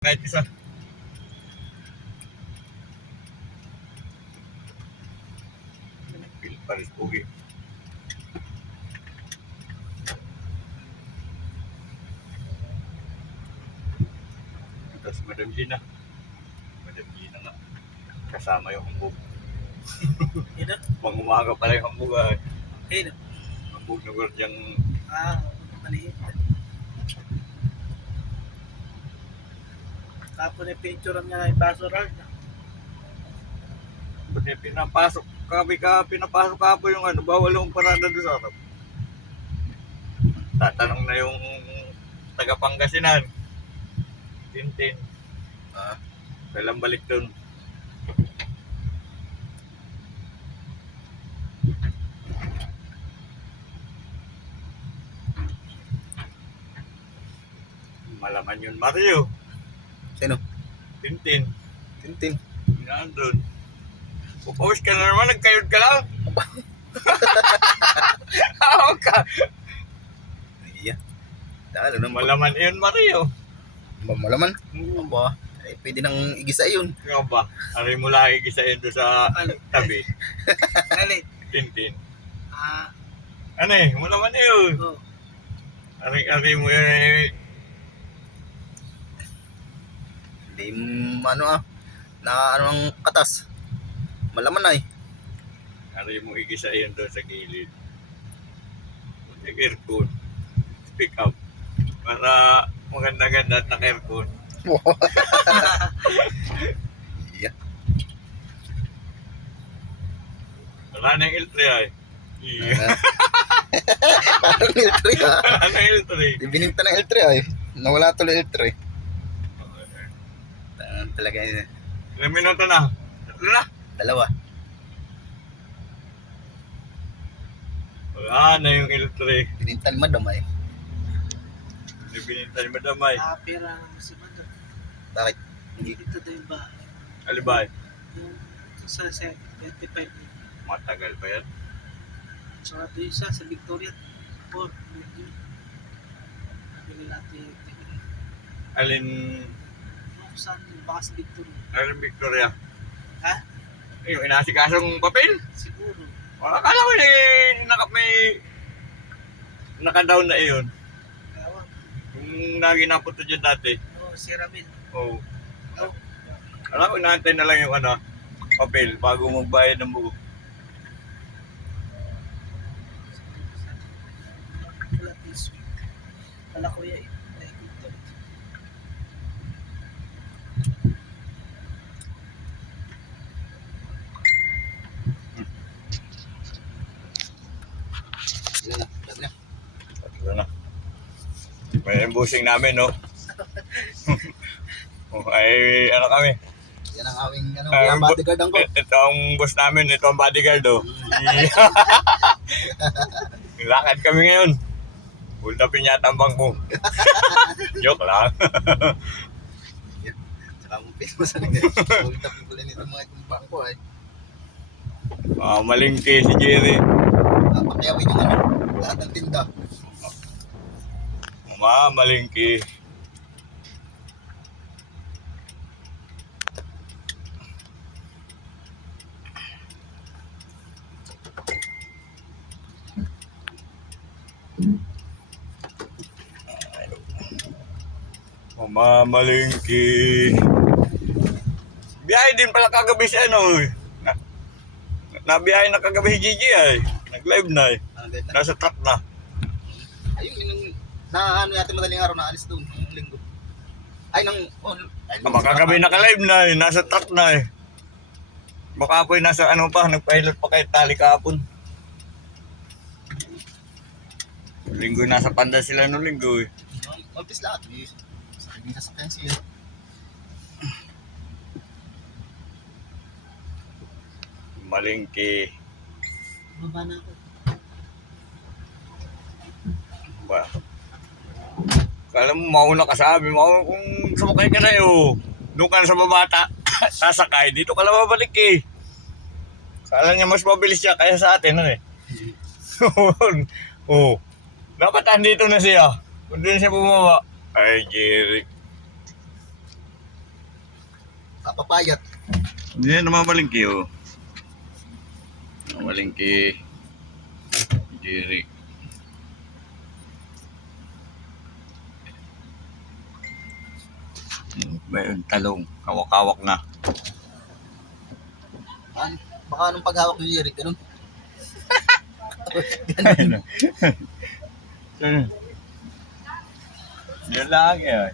Kahit isa. Pil Paris Pugi. Tapos Madam Gina. Madam Gina nga. Kasama yung hambog. Ino? Pang umaga pala yung hambog ay. Ino? Hambog na gwardyang Maliit. Tapos yung picture niya na yung basural na. pati pinapasok. Pinapasok ka po yung ano, bawal yung parada doon sa harap. Tatanong na yung taga Pangasinan. Tintin. Kailan balik doon? Malaman yun, Mario. Sino? Tintin. Tintin. Nandun. Pupawis ka na naman, nagkayod ka lang. Ako ka. Iya. Dahil ano Malaman yun, Mario. malaman? Ano ba? Ay, pwede nang igisa yun. Ikaw ba? Aray mo lang igisayin doon sa tabi. Galit. Tintin. Ah, Ano eh, malaman yun. oh. Aray mo yun eh. Hindi ano na ano ang katas. Malaman na eh. Aray mo igisayin doon sa gilid. Nag-aircon. Speak up. Para maganda-ganda at naka-aircon. Iya. Wala na yung L3 ay. Iya. Parang L3 ha. Wala na yung L3. Bininta ng L3 ay. Nawala tuloy L3. Talaga yun. Ilang minuto na? Tatlo na? Dalawa. Wala na yung L3. Bininta ni Madam ay. Binintay ni Madamay. Pera naman si Mando. Bakit? Hindi dito daw yung ba? Alibay. Yung sa 25. Matagal pa yan. So, ito yung isa sa Victoria. 4. Nabili natin yung tingin. Alin Kung saan yung baka sa Victoria. Victoria. Ha? Yung inasikasong papel. Siguro. Akala ko may naka-down na iyon. Ewan. Yung naginapunto dyan dati. Oo, si Ramil. Oo. Oo. Alam ko, inaantay na lang yung papel bago magbayad ng buo. Wala this week. Wala ko yan. Naikot to. Ilan na? Dami na. Tatlo na. May embossing namin, no? Ay, ano kami? Yan ang aming Ah, bodyguard ang ko. Ito ang boss namin, ito ang bodyguard, oh. Lakad kami ngayon. Hold upin yata ang bangko. Joke lang. Saka mong piso sa nila. Ulit ang pula nito mga itong bangko ay. Malingki si Jerry. Pakyawin yung lahat ng tinda. Malingki. Malingki. Biyahe din pala kagabi si Nabiyahe na kagabi si Gigi ay. Nag-live na eh. Nasa truck na. Ayun, yung na ano yata madaling araw na alis doon ng linggo. Ay, Kagabi naka-live na eh. Nasa truck na eh. Baka po nasa nagpahilot pa kay tali kahapon. Linggo nasa Panda sila no linggo eh. Office lahat. Hindi sasakyan siya. Malingki. Baba na ako. Ba? Kala mo mauna ka sabi mo kung sumakay ka na yun. Doon ka na sa babata. Sasakay. Dito ka lang mabalik eh. Kala niya mas mabilis siya kaya sa atin eh. Oh. Dapat andito na siya. Kung doon siya bumaba. Ay, Jerry. Kapapayat. Hindi na namamalingki oh. Namamalingki. Jerry. May talong. Kawak-kawak na. Baka anong paghawak ni Jerry, ganun. Yun lang eh.